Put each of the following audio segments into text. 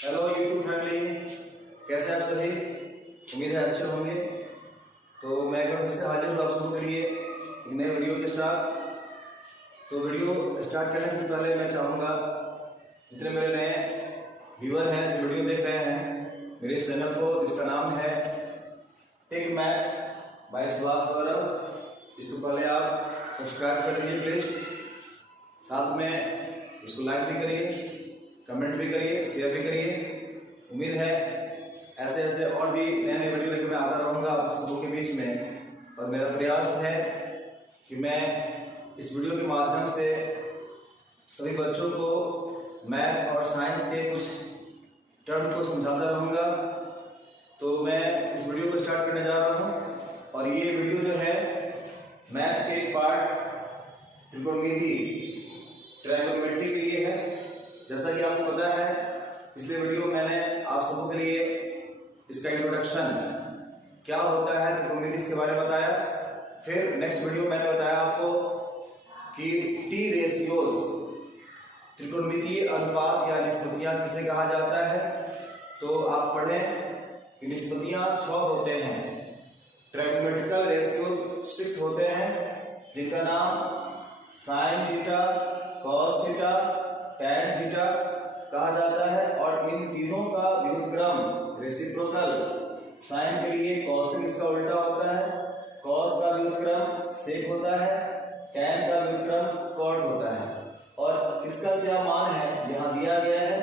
Hello YouTube family, कैसे आप सभी? उम्मीद है अच्छे होंगे। तो मैं एक बार फिर से हाजिर हूँ आप सबके लिए एक नए वीडियो के साथ। तो वीडियो स्टार्ट करने से पहले मैं चाहूँगा जितने मेरे नए व्यूअर हैं जो वीडियो देख रहे हैं मेरे इस चैनल को, जिसका नाम है टेक मैथ बाय सुभाष गौरव, इसको पहले आप सब्सक्राइब कर लीजिए प्लीज़। साथ में इसको लाइक भी करिए, कमेंट भी करिए, शेयर भी करिए। उम्मीद है ऐसे ऐसे और भी नए नए वीडियो लेकर मैं आता रहूँगा आप सबों के बीच में। और मेरा प्रयास है कि मैं इस वीडियो के माध्यम से सभी बच्चों को मैथ और साइंस के कुछ टर्म को समझाता रहूँगा। तो मैं इस वीडियो को स्टार्ट करने जा रहा हूँ और ये वीडियो जो है मैथ के एक पार्ट त्रिकोणमिति ट्राइगोनोमेट्री के लिए है। जैसा कि आपको पता है पिछले वीडियो में मैंने आप सबों के लिए इसका इंट्रोडक्शन क्या होता है त्रिकोणमिति के बारे में बताया। फिर नेक्स्ट वीडियो मैंने बताया आपको कि टी रेशियोज त्रिकोणमितीय अनुपात या निष्पत्तियां किसे कहा जाता है। तो आप पढ़ें कि निष्पत्तियां 6 होते हैं, ट्राइगोनोमेट्रिकल रेशियोज 6 होते हैं, जिनका नाम sine theta, cos theta, tan theta कहा जाता है। और इन तीनों का व्युत्क्रम रेसिप्रोकल, साइन के लिए कॉसेक इसका उल्टा होता है, कॉस का व्युत्क्रम सेक होता है, टैन का व्युत्क्रम कॉट होता है। और इसका क्या मान है यहाँ दिया गया है,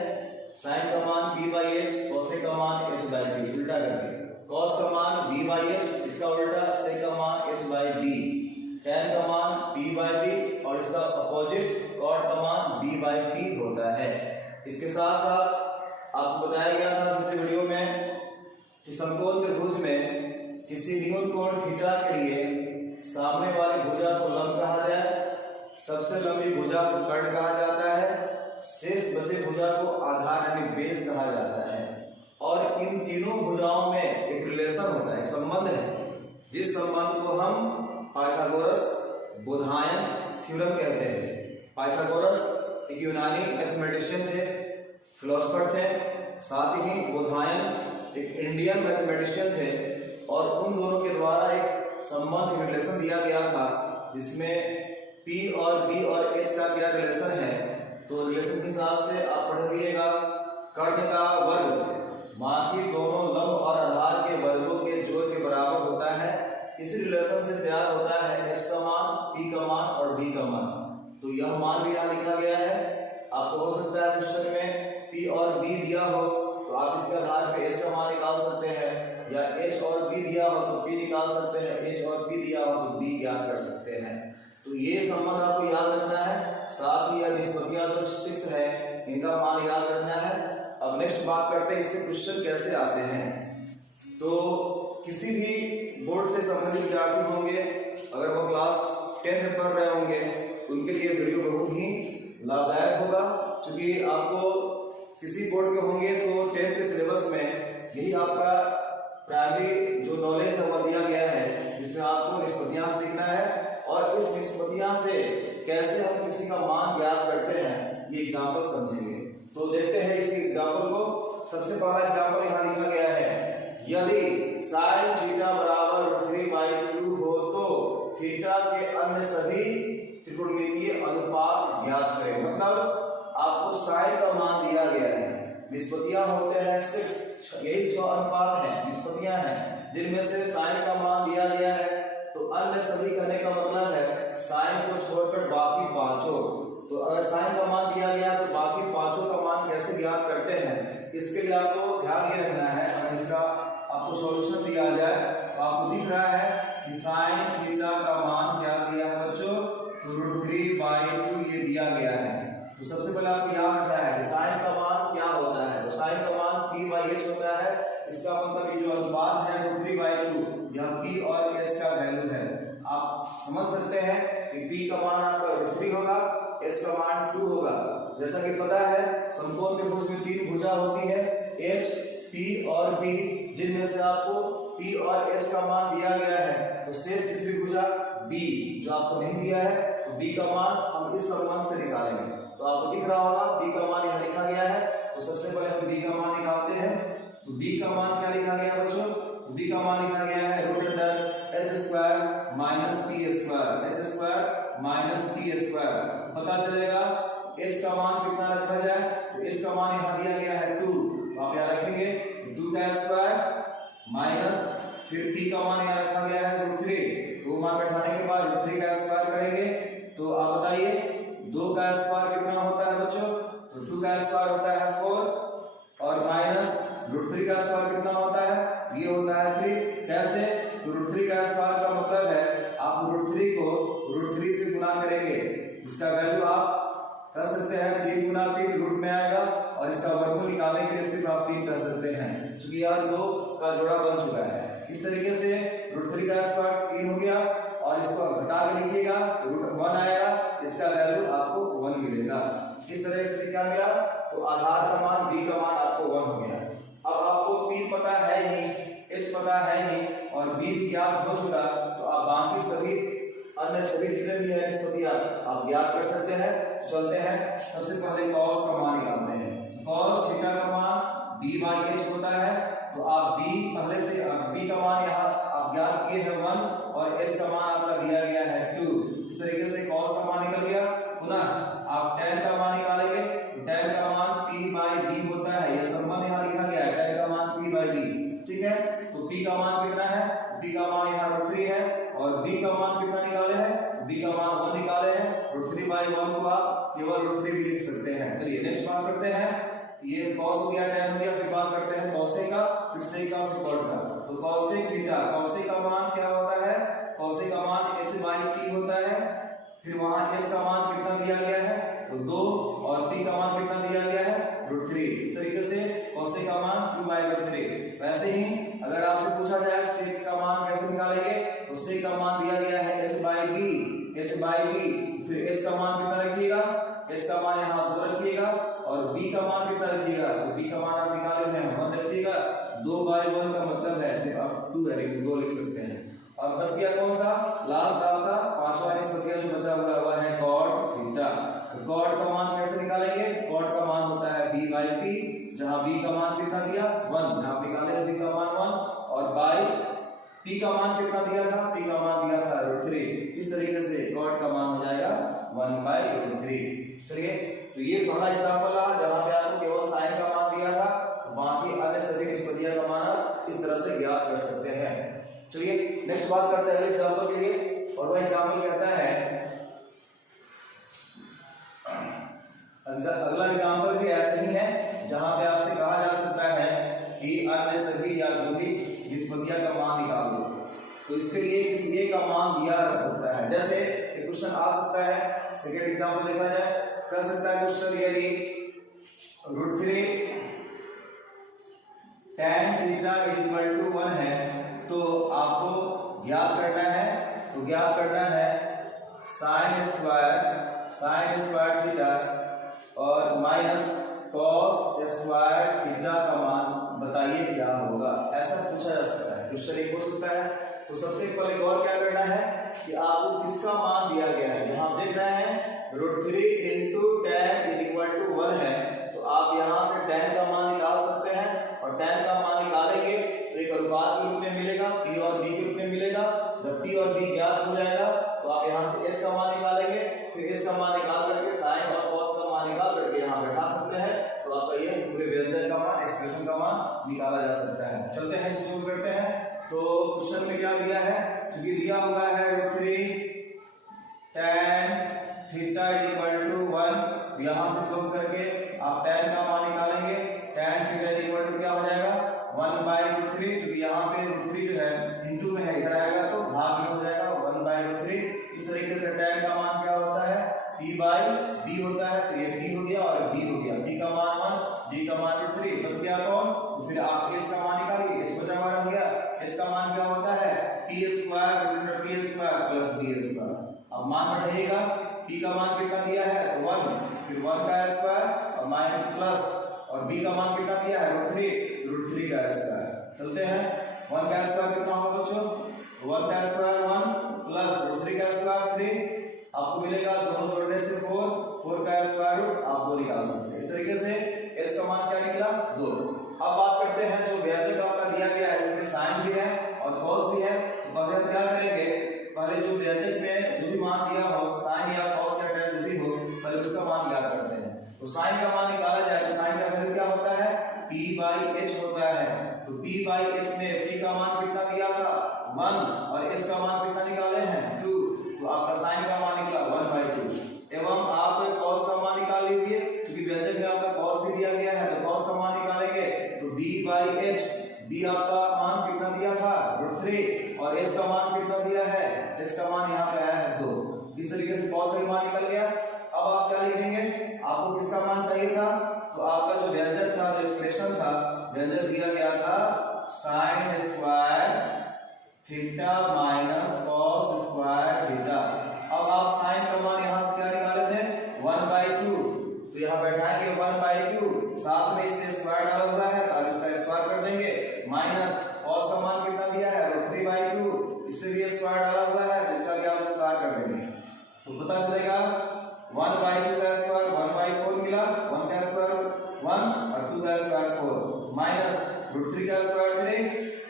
साइन का मान b/h, कॉसेक का मान h/b, उल्टा करके कॉस का मान b/h, इसका उल्टा सेक का मान h/b, टैन का मान p/b और इसका अपोजिट कॉट का मान b/p होता है। इसके साथ साथ आपको बताया गया था पिछले वीडियो में कि समकोण त्रिभुज में किसी नियत कोण थीटा के लिए सामने वाली भुजा को लंब कहा जाए, सबसे लंबी भुजा को कर्ण कहा जाता है, शेष बचे भुजा को आधार यानी बेस कहा जाता है। और इन तीनों भुजाओं में एक रिलेशन होता है, एक संबंध है, जिस संबंध को हम पाइथागोरस बोधायन थ्योरम कहते हैं। पाइथागोरस एक यूनानी मैथमेटिशियन थे, फिलोसोफर थे, साथ ही बोधायन एक इंडियन मैथमेटिशियन थे। और उन दोनों के द्वारा एक संबंध रिलेशन दिया गया था जिसमें P और B और H का क्या रिलेशन है। तो रिलेशन के हिसाब से आप पढ़िएगा, कर्ण का वर्ग बाकी दोनों लंब और आधार के वर्गों के जोड़ के बराबर होता है। इसी रिलेशन से तैयार होता है H का मान, P का मान और B का मान। तो यह मान भी यहाँ लिखा गया है। आपको हो सकता है क्वेश्चन में P और B दिया हो तो आप इसके आधार पे H का मान निकाल सकते हैं, या H और B दिया हो तो P निकाल सकते हैं, H और P दिया हो तो B ज्ञात कर सकते हैं। तो ये संबंध आपको याद रखना है। साथ ही यह निष्पत्तियां तो 6 है, इनका मान याद रखना है। अब नेक्स्ट बात करते हैं इसके क्वेश्चन कैसे आते हैं। तो किसी भी बोर्ड से संबंधित विद्यार्थी होंगे, अगर वो क्लास 10 में पढ़ रहे होंगे, उनके लिए वीडियो बहुत ही लाभदायक होगा। क्योंकि आपको किसी बोर्ड के होंगे तो 10th के सिलेबस में यही आपका प्राइमरी जो नॉलेज है वो दिया गया है, जिसमें आपको निष्पत्तियां सीखना है। और इस निष्पत्तियां से कैसे हम किसी का मान ज्ञात करते हैं ये एग्जाम्पल समझेंगे। तो देखते हैं इसके एग्जाम्पल को। सबसे पहला एग्जाम्पल यहाँ लिखा गया है, यदि साइन थीटा बराबर 3/2 हो तो थीटा के अन्य सभी त्रिकोणमितीय अनुपात ज्ञात करें। मतलब आपको साइन का मान दिया गया है, निष्पत्तियां होते हैं 6, यही 6 अनुपात हैं, निष्पत्तियां हैं, जिनमें से साइन का मान दिया गया है। तो अन्य सभी करने का मतलब है साइन को छोड़कर बाकी पांचों। तो अगर साइन का मान दिया गया तो बाकी पांचों का मान कैसे ज्ञात करते हैं, इसके लिए आपको ध्यान ये रखना है। अगर इसका आपको सॉल्यूशन दिया जाए तो आपको दिख रहा है कि साइन थीटा का मान क्या दिया है बच्चों, तो √3/2 ये दिया गया है। तो सबसे पहले आपको याद रखना है कि साइन का मान क्या होता है। तो साइन का मान P/H होता है। इसका मतलब ये जो अनुपात है √3/2, यह P और H का वैल्यू है। आप समझ सकते हैं कि P का मान आपका √3 होगा, H का मान 2 होगा। जैसा कि पता है समकोण त्रिभुज में 3 भुजा होती है, H, P और B, जिनमें से आपको P और H का मान दिया गया है। तो शेष तीसरी भुजा B जो आपको नहीं दिया है, तो B का मान हम इस संबंध से निकालेंगे। तो आपको दिख रहा होगा B का मान यहाँ लिखा गया है। तो सबसे पहले हम b का मान निकालते हैं। तो b का मान क्या लिखा गया बच्चों? b का मान लिखा गया है root under h square minus p square, h square minus p square. पता चलेगा h का मान कितना रखा जाए, तो h का मान यहाँ दिया गया है 2, तो आप यहाँ रखेंगे 2 का स्क्वायर माइनस फिर p का मान यहाँ रखा गया है रूट 3, तो मान बैठाने के बाद रूट 3 का स्क्वायर करेंगे। तो आप बताइए 2 का स्क्वायर कितना होता है बच्चों? तो 2 का स्क्वायर होता है 4 और माइनस रूट 3 का स्क्वायर कितना होता है? ये होता है 3। कैसे? तो रूट 3 का स्क्वायर का मतलब है आप रूट 3 को रूट 3 से गुना करेंगे, इसका वैल्यू आप कर सकते हैं 3 गुना 3 रूट में आएगा और इसका वर्गमूल निकालने के लिए सिर्फ आप 3 कर सकते हैं, क्योंकि यहाँ 2 का जोड़ा बन चुका है। इस तरीके से रूट 3 का स्क्वायर 3 हो गया और इसको घटा के लिखिएगा रूट 1 आएगा, इसका वैल्यू आपको 1 मिलेगा। इस तरह से क्या मिला? तो आधार का मान b का मान आपको 1 हो गया। अब आपको p पता है नहीं, h पता है नहीं और b भी ज्ञात हो चुका, तो आप बाकी सभी अन्य सभी जितने भी है निष्पत्तियां आप ज्ञात कर सकते हैं। चलते हैं, सबसे पहले cos का मान निकालते हैं। cos थीटा का मान b/h होता है, तो आप b पहले से b का मान यहाँ आप ज्ञात किए हैं 1 और h का मान आपका दिया गया है 2। इस तरीके से cos का मान निकल गया। पुनः आप tan का मान निकालेंगे, tan का मान p/b होता है, यह संबंध यहाँ लिखा गया है tan का मान p/b, ठीक है। तो p का मान कितना है? p का मान यहाँ रूट 3 है और b का मान कितना निकाले हैं? b का मान 1 निकाले हैं। रूट 3/1 को आप केवल रूट 3 भी लिख सकते हैं। चलिए नेक्स्ट बात करते हैं, ये cos हो गया tan हो गया, फिर बात करते हैं cosec का, फिर sec का, फिर cot का। तो cosec थीटा, cosec का मान क्या होता है? cosec का मान h/p होता है, फिर वहां h का मान कितना दिया गया है? तो 2 और p का मान कितना दिया गया है? रूट 3। इस तरीके से cosec का मान 2/√3। वैसे ही अगर आपसे पूछा जाए sec का मान कैसे निकालेंगे, तो sec का मान दिया गया है h/b, फिर h का मान कितना रखिएगा? h का मान यहाँ 2 रखिएगा और b का मान कितना रखिएगा? तो b का मान आप निकाले हैं 1 रखिएगा। 2/1 का मतलब है सिर्फ आप 2 है, 2 लिख सकते हैं। अब बच गया कौन सा? लास्ट आपका पांचवा निष्पत्ति जो बचा हुआ है cot थीटा। तो cot का मान कैसे निकालेंगे? cot का मान होता है b/p, जहां b का मान कितना दिया? 1, जहां निकाले b का मान 1 और बाय p का मान कितना दिया था? p का मान दिया था √3। इस तरीके से cot का मान हो जाएगा 1/√3। चलिए, तो ये पहला एग्जांपल रहा जहां पे आपको केवल sin का मान दिया था, बाकी अन्य सभी निष्पत्तियां का मान इस तरह से ज्ञात कर सकते हैं। चलिए नेक्स्ट बात करते हैं एग्जांपल के लिए, और वह एग्जांपल कहता है, अगला एग्जांपल भी ऐसे ही है जहां पे आपसे कहा जा सकता है कि अन्य सभी या जो भी निष्पत्तियां का मान निकाल दो। तो इसके लिए किसी एक का मान दिया जा सकता है। जैसे एक क्वेश्चन आ सकता है, सेकंड एग्जांपल देखा जाए, कर सकता है क्वेश्चन यदि √3 tan थीटा = 1 है, तो आपको ज्ञात करना है, तो ज्ञात करना है sin स्क्वायर थीटा और माइनस cos स्क्वायर थीटा का मान बताइए क्या होगा, ऐसा पूछा जा सकता है। क्वेश्चन एक हो सकता है। तो सबसे पहले और क्या करना है कि आपको किसका मान दिया गया है, यहाँ देख रहे हैं √3 × tan = 1 है, तो आप यहाँ से tan का मान निकाल सकते हैं और tan का मान निकालेंगे तो एक अनुपात के रूप में मिलेगा, p और b के रूप में मिलेगा। जब p और b ज्ञात हो जाएगा तो आप यहाँ से h का मान निकालेंगे, फिर h का मान निकाल करके sin और cos का मान निकाल करके यहाँ बैठा सकते हैं, तो आपका ये पूरे व्यंजन का मान, एक्सप्रेशन का मान निकाला जा सकता है। चलते हैं इसको करते हैं। तो क्वेश्चन में क्या दिया है, क्योंकि दिया हुआ है √3 tan थीटा = 1, यहाँ से सॉल्व करके आप tan का मान निकालेंगे। tan थीटा = क्या हो जाएगा? 1/√3, क्योंकि यहाँ पे √3 जो है इंटू में है, इधर आएगा तो भाग में हो जाएगा 1/√3। इस तरीके से tan का मान क्या होता है? p/b होता है, तो ये p हो गया और b हो गया। p का मान 1, b का मान √3, बच गया कौन? तो फिर आप h का मान निकालिए, h बचा हुआ रह गया। h का मान क्या होता है? p² + b²। अब मान बढ़ाइएगा, p का मान कितना दिया है? तो 1, फिर 1 का स्क्वायर और माइनस प्लस, और b का मान कितना दिया है? √3 का स्क्वायर। चलते हैं, 1 का स्क्वायर कितना होगा बच्चों? 1 का स्क्वायर 1 प्लस √3 का स्क्वायर 3, आपको मिलेगा दोनों जोड़ने से 4 का स्क्वायर रूट आप 2 निकाल सकते हैं। इस तरीके से h का मान क्या तो साइन का मान निकाला जाए तो साइन का वैल्यू क्या होता है, p बाई h होता है। तो p बाई h में p का मान कितना दिया था 1 और h का मान कितना निकाले हैं 2, तो आपका साइन का मान निकला 1/2। एवं आप cos का मान निकाल लीजिए, क्योंकि व्यंजक में आपका cos भी दिया गया है, तो cos का मान निकालेंगे तो b बाई h, b आपका मान कितना दिया था √3 और h का मान कितना दिया है, h का मान यहाँ पे आया है 2। इस तरीके से cos का मान निकल गया। अब आप क्या लिखेंगे, आपको किसका मान चाहिए था, तो आपका जो व्यंजक था, जो एक्सप्रेशन था, व्यंजक दिया गया था sin square theta minus cos square theta. अब आप sin का मान यहाँ से क्या निकाले थे 1/2, तो यहाँ बैठाएंगे 1/2, साथ में इससे स्क्वायर डाला हुआ है तो आप इसका स्क्वायर कर देंगे, माइनस cos का मान कितना दिया है √3/2, इससे भी स्क्वायर डाला हुआ है तो इसका भी आप स्क्वायर कर देंगे। तो पता चलेगा 1/2 का स्क्वायर 1/4 मिला, 1 का स्क्वायर 1 और 2 का स्क्वायर 4, माइनस √3 का स्क्वायर 3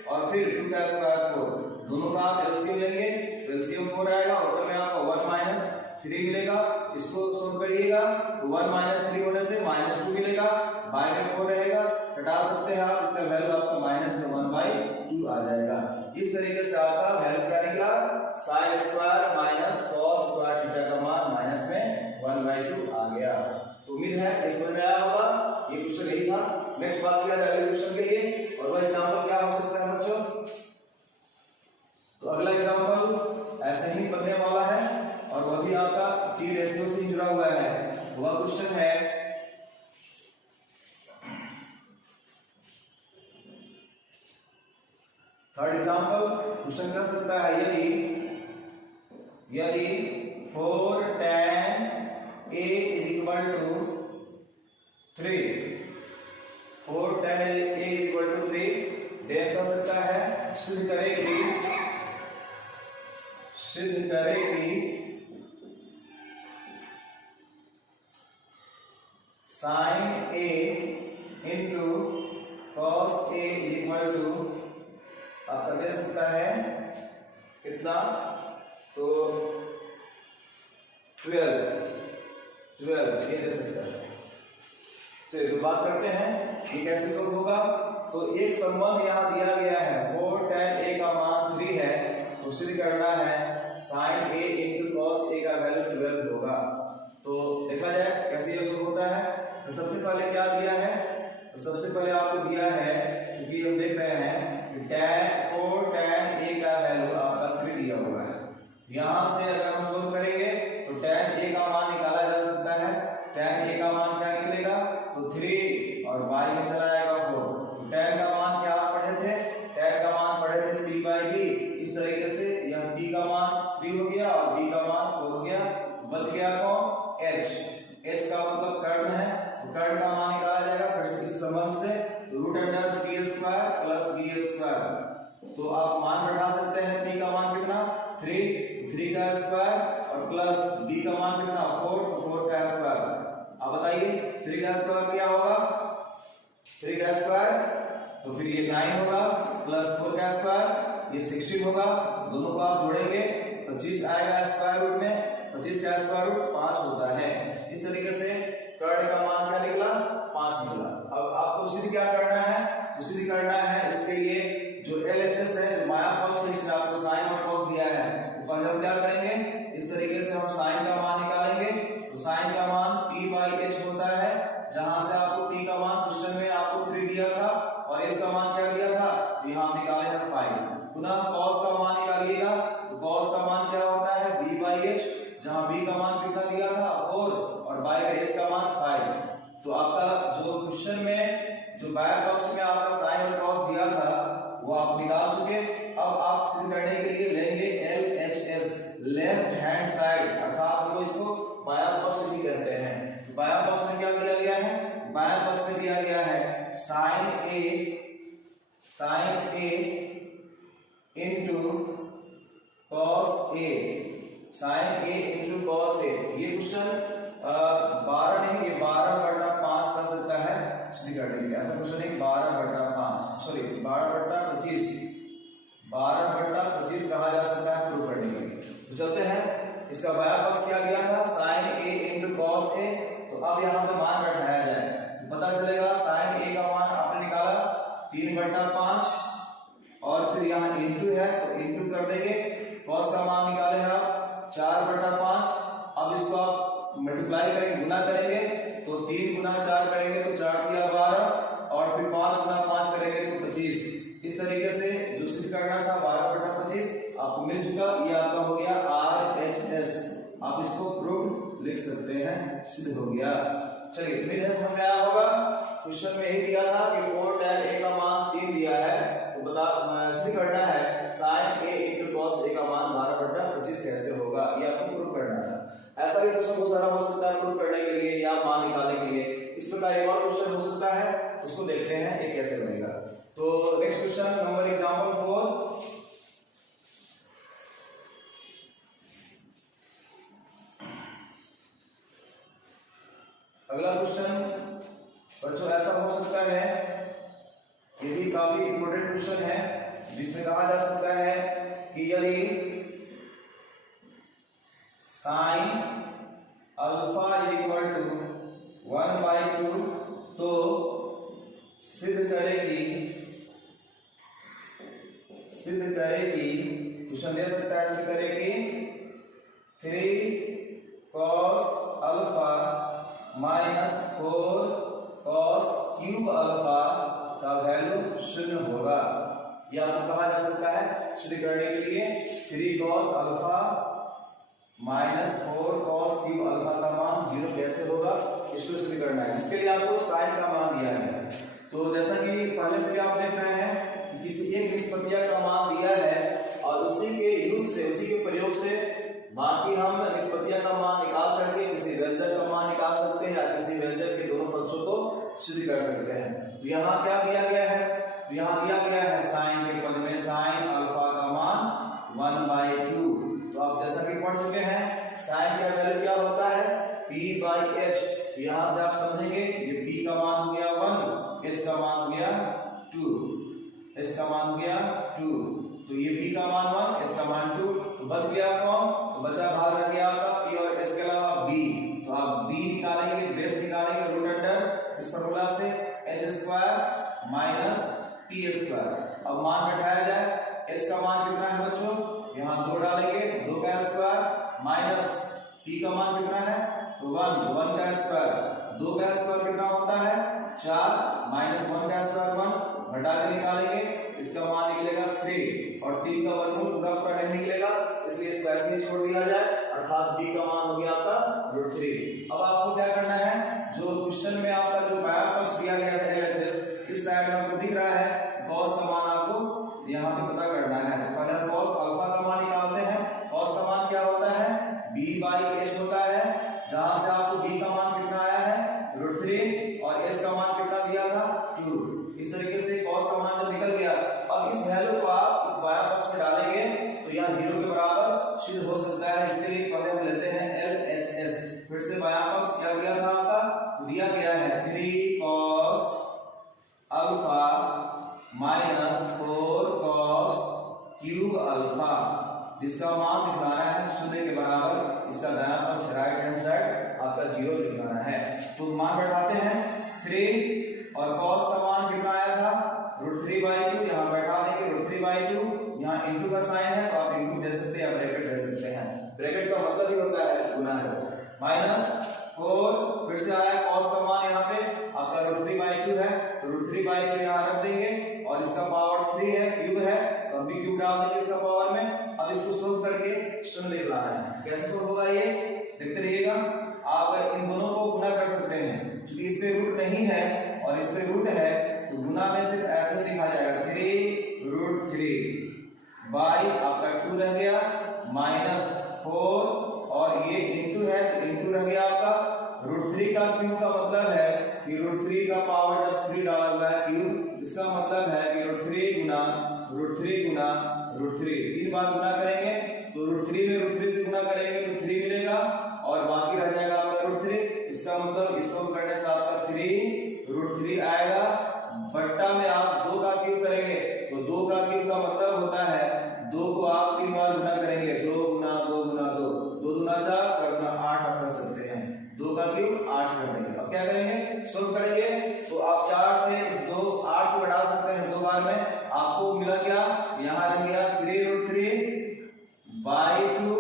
और फिर 2 का स्क्वायर 4, दोनों का आप एलसीएम लेंगे तो एलसीएम 4 आएगा, ऊपर में आपको 1 - 3 मिलेगा, इसको सॉल्व करिएगा तो 1 - 3 होने से -2 मिलेगा, बाय में 4 रहेगा, घटा सकते हैं आप, इसका वैल्यू आपका -1/2 आ जाएगा। इस तरीके से आपका वैल्यू क्या निकला sin square minus cos square theta का मान माइनस में 1/2 आ गया। तो उम्मीद है इस समझ में आया होगा, ये क्वेश्चन यही था। नेक्स्ट बात किया जाए अगले क्वेश्चन के लिए, और वह एग्जांपल क्या हो सकता है बच्चों, तो अगला एग्जांपल ऐसे ही बनने वाला है और वह भी आपका टी रेशियो से जुड़ा हुआ है। वह क्वेश्चन है थर्ड एग्जांपल। क्वेश्चन कर सकता है यदि 4 tan a = 3, 4 tan a = 3 देख कर सकता है, सिद्ध करे कि sin a into cos a = आपका दे सकता है कितना, तो 12 ये दे सकता है। चलिए तो बात करते हैं कि कैसे सोल्व होगा। तो एक संबंध यहाँ दिया गया है, 4 tan a का मान 3 है, तो सिद्ध करना है sin a into cos a का वैल्यू 12 होगा। तो देखा जाए कैसे ये सोल्व होता है। तो सबसे पहले क्या दिया है, तो सबसे पहले आपको दिया है, क्योंकि हम देख रहे हैं कि 4 tan a का वैल्यू आपका 3 दिया हुआ है। यहाँ से अगर हम सोल्व करेंगे तो tan a का मान निकाला जा सकता है। tan a का मान क्या निकलेगा, तो 3 और y में चला जाएगा 4। तो tan का मान क्या पढ़े थे, tan का मान पढ़े थे p/d। इस तरीके से यह p का मान 3 हो गया और b का मान 4 हो गया। बच गया कौन, h का मतलब कर्ण है, तो कर्ण का मान निकाला जाएगा फिर से इस संबंध से, √p² + b²। तो आप मान बढ़ा सकते हैं, p का मान कितना 3 का स्क्वायर और प्लस b का मान कितना 4, तो 4 का स्क्वायर। अब बताइए 3 का स्क्वायर क्या होगा, 3 का स्क्वायर तो फिर ये 9 होगा, प्लस 4 का स्क्वायर ये 16 होगा, दोनों को आप जोड़ेंगे 25 आएगा स्क्वायर रूट में, 25 का स्क्वायर रूट 5 होता है। इस तरीके से कर्ण का मान क्या निकला 5 निकला। अब आपको सिद्ध क्या करना है, तो सिद्ध करना है इसके लिए जो LHS है, जो माया पक्ष है, इसने आपको साइन और कॉस दिया है, तो पहले हम क्या करेंगे, इस तरीके से हम साइन का मान निकालेंगे। तो साइन का मान p/h होता है, जहां से आपको p का मान क्वेश्चन में आपको 3 दिया था और h का मान क्या दिया था, तो यहाँ निकाले हैं 5। पुनः cos का मान निकालिएगा, तो cos का मान क्या होता है b/h, जहां b का मान कितना दिया था 4 और h का मान 5। तो आपका जो क्वेश्चन में जो बाह्य पक्ष में आपका साइन और कॉस दिया था वो आप निकाल चुके। अब आप सिद्ध करने के लिए लेंगे LHS, लेफ्ट हैंड साइड, अर्थात हम इसको बाह्य पक्ष भी कहते हैं। बाह्य पक्ष में क्या दिया गया है, बाह्य पक्ष में दिया गया है sin a into cos a, sin a into cos a। ये क्वेश्चन 12 नहीं, ये 12/5 कर सकता है सिद्ध करने के लिए। ऐसा क्वेश्चन है 12/5, सॉरी 12/25, 12/25 कहा जा सकता है प्रूव करने के लिए। तो चलते हैं, इसका बाह्य पक्ष क्या दिया था sin a into cos a, तो तो अब यहाँ पे मान बैठाया जाए तो पता चलेगा साइन ए का मान आपने निकाला 3/5 और फिर यहाँ इंटू है तो इंटू कर देंगे। कॉस का मान निकाले हैं आप 4/5। अब इसको आप मल्टीप्लाई करेंगे, गुना करेंगे तो 3 गुना 4 करेंगे तो 4 तिया 12 और फिर 5 गुना 5 करेंगे तो 25। इस तरीके से जो सिद्ध करना था 12/25 आपको मिल चुका। ये आपका हो गया RHS। आप इसको प्रूफ लिख सकते हैं, सिद्ध हो गया। चलिए उम्मीद है समझ में आया होगा। क्वेश्चन में यही दिया था कि 4 tan a का मान 3 दिया है तो बता सिद्ध करना है sin a * cos a का मान 12/25 कैसे होगा, ये आपको प्रूफ करना है। ऐसा भी क्वेश्चन बहुत सारा हो सकता है प्रूफ करने के लिए या मान निकालने के लिए। इस प्रकार एक और क्वेश्चन हो सकता है, उसको देखते हैं ये कैसे बनेगा। तो नेक्स्ट क्वेश्चन नंबर एग्जांपल 4। अगला क्वेश्चन बच्चों ऐसा हो सकता है, ये भी काफी इंपॉर्टेंट क्वेश्चन है, जिसमें कहा जा सकता है कि यदि साइन अल्फा = 1/2 तो सिद्ध करेगी क्वेश्चन दे सकता है, सिद्ध करेगी 3 cos alpha - 4 cos cube alpha का वैल्यू 0 होगा। यह आपको कहा जा सकता है सिद्ध करने के लिए 3 cos alpha -4 cos cube alpha का मान 0 कैसे होगा, इसको सिद्ध करना है। इसके लिए आपको साइन का मान दिया है। तो जैसा कि पहले से आप देख रहे हैं कि किसी एक निष्पत्तिया का मान दिया है और उसी के यूज से, उसी के प्रयोग से बाकी हम निष्पत्तिया का मान निकाल करके किसी व्यंजक का मान निकाल सकते हैं या किसी व्यंजक के दोनों पक्षों को सिद्ध कर सकते हैं। तो यहाँ क्या दिया गया है, तो यहाँ दिया गया है साइन के पद में साइन अल्फा का मान 1/2। तो आप जैसा कि पढ़ चुके हैं साइन का वैल्यू क्या होता है p/h। यहाँ से आप समझेंगे ये p का मान हो गया 1, h का मान हो गया 2, h का मान हो गया 2। तो ये p का मान 1, h का मान 2, तो बच गया कौन, तो बचा भाग रह गया आपका p और h के अलावा b। तो आप b निकालेंगे, बेस निकालेंगे रूट अंडर इस फॉर्मूला से h² - p²। अब मान बैठाया जाए, h का मान कितना है बच्चों, यहाँ 2 डालेंगे, 2 का स्क्वायर माइनस p का मान कितना है तो 1, 1 का स्क्वायर, 2 का स्क्वायर कितना होता है 4 माइनस 1 का स्क्वायर 1, घटा के निकालेंगे, इसका मान निकलेगा 3 और 3 का वर्गमूल पूरा नहीं निकलेगा, इसलिए इसको ऐसे ही छोड़ दिया जाए, अर्थात b का मान हो गया आपका √3। अब आपको क्या करना है, जो क्वेश्चन में आपका जो बायां पक्ष दिया गया है LHS, इस साइड में आपको दिख रहा है cos का मान आपको यहाँ पे पता करना है। तो पहले हम cos अल्फा का मान निकालते हैं। cos का मान क्या होता है b/h होता है, जहां से आपको b का मान कितना आया है √3 और h का मान कितना दिया था 2। इस तरीके से cos का मान जब निकल गया, अब इस वैल्यू को आप इस बायां पक्ष में डालेंगे तो यहाँ 0 के बराबर सिद्ध हो सकता है। इसके लिए पहले हम लेते हैं LHS। फिर से बायां पक्ष क्या दिया था आपका, दिया गया है 3 cos alpha -4 cos cube alpha, जिसका मान दिखाना है 0 के बराबर। इसका दायां पक्ष राइट हैंड साइड आपका 0 दिखाना है। तो मान बैठाते हैं 3 और cos का मान कितना आया था √3/2, यहाँ बैठा देंगे √3/2, यहाँ इंटू का साइन है तो आप इंटू दे सकते हैं या ब्रैकेट दे सकते हैं। ब्रैकेट का मतलब ही होता है गुना है, -4, फिर से आया cos का मान यहाँ पे आपका √3/2 है, तो √3/2 यहाँ रख देंगे और इसका पावर 3 है, क्यूब है, तो हम भी क्यूब डाल देंगे इसका पावर में। अब इसको सोल्व करके 0 निकलाना है। कैसे सोल्व होगा ये देखते रहिएगा। आप इन दोनों को गुना कर सकते हैं, क्योंकि इस पे रूट नहीं है और इस पे रूट है, तो गुना में सिर्फ ऐसे लिखा जाएगा 3√3 बाई आपका 2 रह गया -4 और ये इंटू है तो इंटू रह गया आपका √3 का क्यूब का मतलब है कि √3 का पावर जब 3 डाला हुआ है क्यूब, इसका मतलब है कि √3 गुना √3 3 बार गुना करेंगे तो √3 में √3 से गुना करेंगे तो 3 मिलेगा और बाकी रह जाएगा आपका √3। इसका मतलब इसको करने से आपका 3√3 आएगा, बट्टा में आप 2 का क्यूब करेंगे तो 2 का क्यूब का मतलब होता है 2 को आप 3 बार गुना करेंगे, 2 गुना 2 गुना 2, 2 दूना 4, 4 गुना 8 आप कर सकते हैं। 2 का क्यूब 8 कर देंगे। अब क्या करेंगे, सोल्व करेंगे। तो आप 4 से इस 8 को घटा सकते हैं 2 बार में। आपको मिला क्या, यहाँ रह गया 3√3/2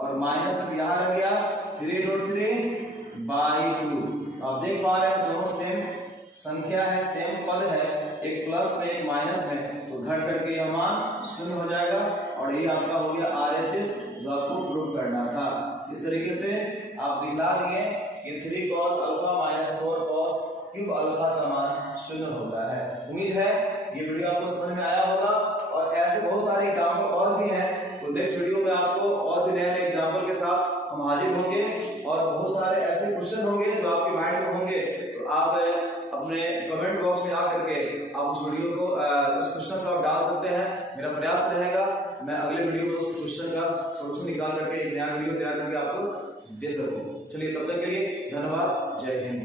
और माइनस में यहाँ रह गया 3√3/2। आप देख पा रहे हैं दोनों सेम संख्या है, सेम पद है, एक प्लस में एक माइनस है, तो घट करके यह मान 0 हो जाएगा। और ये आपका हो गया RHS जो आपको प्रूव करना था। इस तरीके से आप दिखला दिए कि 3 cos alpha minus 4 cos cube alpha का मान 0 होता है। उम्मीद है ये वीडियो आपको समझ में आया होगा। और ऐसे बहुत सारे एग्जाम्पल और भी हैं, तो नेक्स्ट वीडियो में आपको और भी नए नए एग्जाम्पल के साथ हम हाजिर होंगे और बहुत सारे ऐसे क्वेश्चन होंगे जो आपके माइंड में होंगे। तो आप अपने कमेंट बॉक्स में आकर के आप उस वीडियो को उस क्वेश्चन को आप डाल सकते हैं। मेरा प्रयास रहेगा मैं अगले वीडियो में उस क्वेश्चन का सॉल्यूशन निकाल करके एक नया वीडियो तैयार करके आपको दे सकूं। चलिए तब तक के लिए धन्यवाद, जय हिंद।